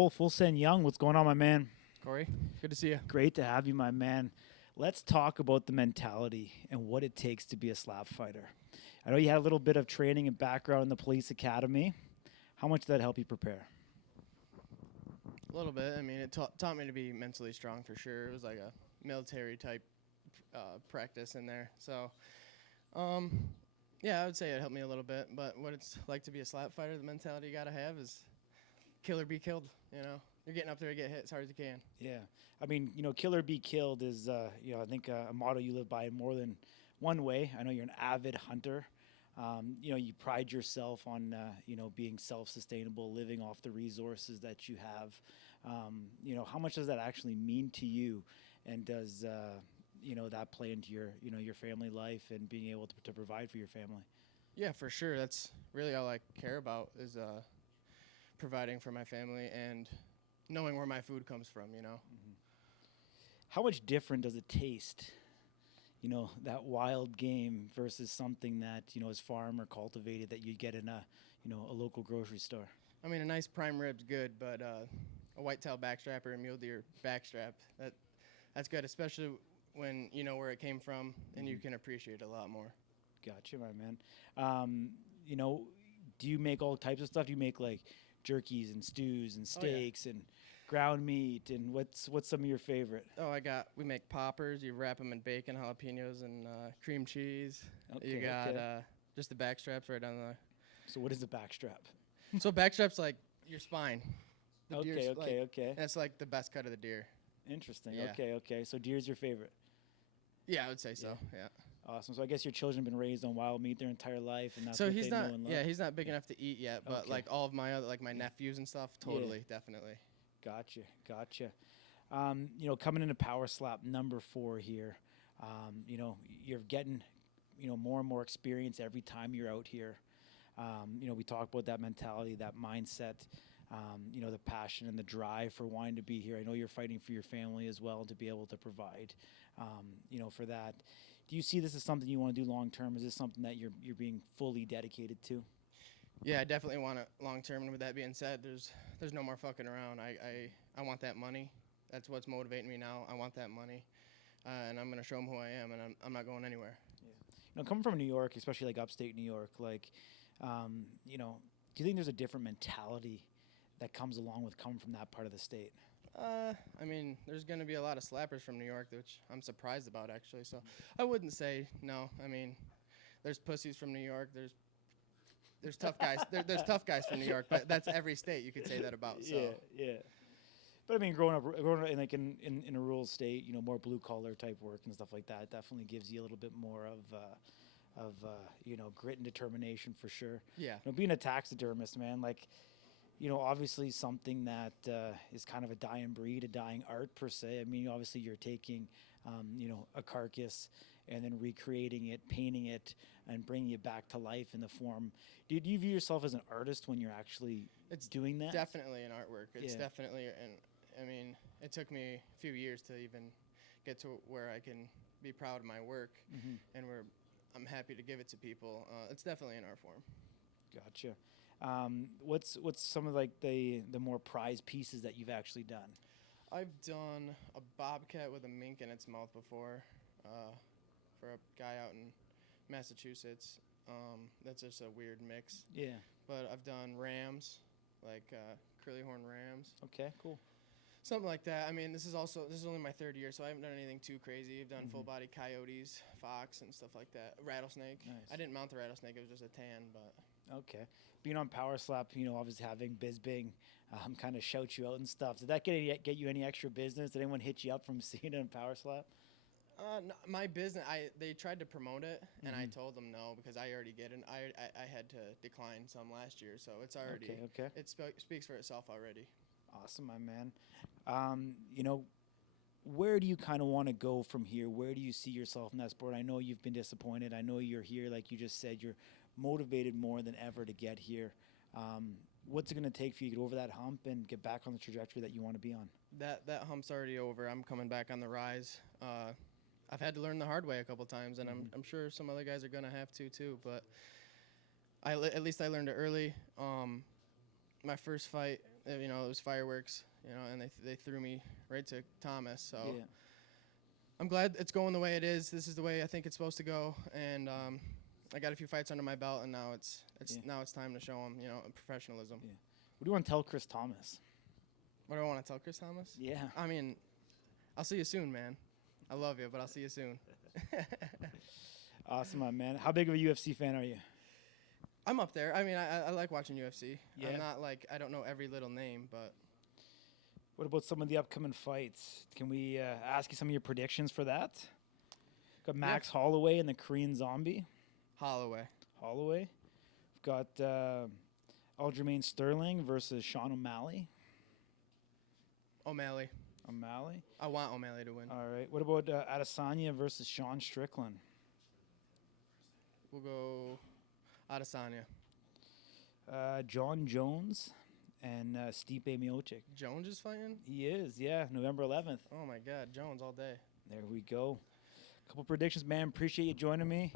Cole Full Send Young, what's going on, my man? Corey, good to see you. Great to have you, my man. Let's talk about the mentality and what it takes to be a slap fighter. I know you had a little bit of training and background in the police academy. How much did that help you prepare? A little bit. I mean, it taught me to be mentally strong for sure. It was like a military type practice in there. So, yeah, I would say it helped me a little bit. But what it's like to be a slap fighter, the mentality you got to have is kill or be killed. You know, you're getting up there to get hit as hard as you can. Yeah. I mean, kill or be killed is, I think a motto you live by in more than one way. I know you're an avid hunter. You pride yourself on, being self-sustainable, living off the resources that you have. How much does that actually mean to you? And does, that play into your family life and being able to provide for your family? Yeah, for sure. That's really all I care about is providing for my family and knowing where my food comes from, Mm-hmm. How much different does it taste? That wild game versus something that, is farm or cultivated that you get in a local grocery store. I mean, a nice prime rib's good, but a whitetail backstrap or a mule deer backstrap, that's good, especially when you know where it came from and you can appreciate it a lot more. Gotcha, my man. Do you make all types of stuff? Do you make like jerkies and stews and steaks and ground meat, and what's some of your favorite? We make poppers. You wrap them in bacon, jalapenos, and cream cheese. Okay, you got just the back straps right on the. So what is the backstrap? So backstrap's like your spine. Okay. And it's like the best cut of the deer. Interesting. Yeah. Okay. So deer's your favorite. Yeah, I would say so. Yeah. Awesome. So I guess your children have been raised on wild meat their entire life, and that's so what he's they not. know and love. Yeah, he's not big enough to eat yet, but like all of my other, like my nephews and stuff, totally, definitely. Gotcha. Coming into Power Slap number 4 here, you're getting, more and more experience every time you're out here. We talk about that mentality, that mindset, the passion and the drive for wanting to be here. I know you're fighting for your family as well to be able to provide, for that. Do you see this as something you want to do long term? Is this something that you're being fully dedicated to? Yeah, I definitely want it long term. And with that being said, there's no more fucking around. I want that money. That's what's motivating me now. I want that money, and I'm gonna show them who I am, and I'm not going anywhere. Yeah. Coming from New York, especially like upstate New York, do you think there's a different mentality that comes along with coming from that part of the state? I mean, there's gonna be a lot of slappers from New York, which I'm surprised about actually. So I wouldn't say no. I mean, there's pussies from New York. There's tough guys. There's tough guys from New York, but that's every state you could say that about. So. Yeah. But I mean, growing up in a rural state, more blue collar type work and stuff like that definitely gives you a little bit more of grit and determination for sure. Yeah. Being a taxidermist, man, obviously something that is kind of a dying breed, a dying art per se. I mean, obviously you're taking, a carcass and then recreating it, painting it, and bringing it back to life in the form. Do you view yourself as an artist when you're actually doing that? Definitely an artwork. It's definitely, and I mean, it took me a few years to even get to where I can be proud of my work, and I'm happy to give it to people. It's definitely an art form. Gotcha. What's some of like the more prized pieces that you've actually done? I've done a bobcat with a mink in its mouth before, for a guy out in Massachusetts. That's just a weird mix. Yeah. But I've done rams, like curly horn rams. Okay, cool. Something like that. I mean, this is only my 3rd year, so I haven't done anything too crazy. I've done full body coyotes, fox, and stuff like that. Rattlesnake. Nice. I didn't mount the rattlesnake. It was just a tan, but. Okay. Being on Power Slap, obviously having Bisbing kind of shout you out and stuff. Did that get you any extra business? Did anyone hit you up from seeing it on Power Slap? No, my business, they tried to promote it, and I told them no because I already get it. I had to decline some last year, so it's already. Okay. It speaks for itself already. Awesome, my man. Where do you kind of want to go from here? Where do you see yourself in that sport? I know you've been disappointed. I know you're here, like you just said, you're motivated more than ever to get here. What's it going to take for you to get over that hump and get back on the trajectory that you want to be on? That hump's already over. I'm coming back on the rise. I've had to learn the hard way a couple times, and I'm sure some other guys are going to have to too, but at least I learned it early. My first fight you know, it was fireworks, you know, and they threw me right to Thomas. So Yeah. I'm glad it's going the way it is. This is the way I think it's supposed to go, and I got a few fights under my belt, and now it's time to show him, you know, professionalism. Yeah. What do you want to tell Chris Thomas? What do I want to tell Chris Thomas? Yeah. I mean, I'll see you soon, man. I love you, but I'll see you soon. Awesome, my man. How big of a UFC fan are you? I'm up there. I mean, I like watching UFC. Yeah. I'm not like, I don't know every little name, but What about some of the upcoming fights? Can we ask you some of your predictions for that? Got Max Holloway and the Korean Zombie. Holloway. Holloway. We've got Aljamain Sterling versus Sean O'Malley. O'Malley. O'Malley. I want O'Malley to win. All right. What about Adesanya versus Sean Strickland? We'll go Adesanya. John Jones and Stipe Miocic. Jones is fighting? He is, yeah. November 11th. Oh, my God. Jones all day. There we go. Couple predictions, man. Appreciate you joining me.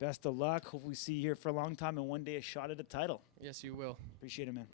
Best of luck. Hope we see you here for a long time and one day a shot at a title. Yes, you will. Appreciate it, man.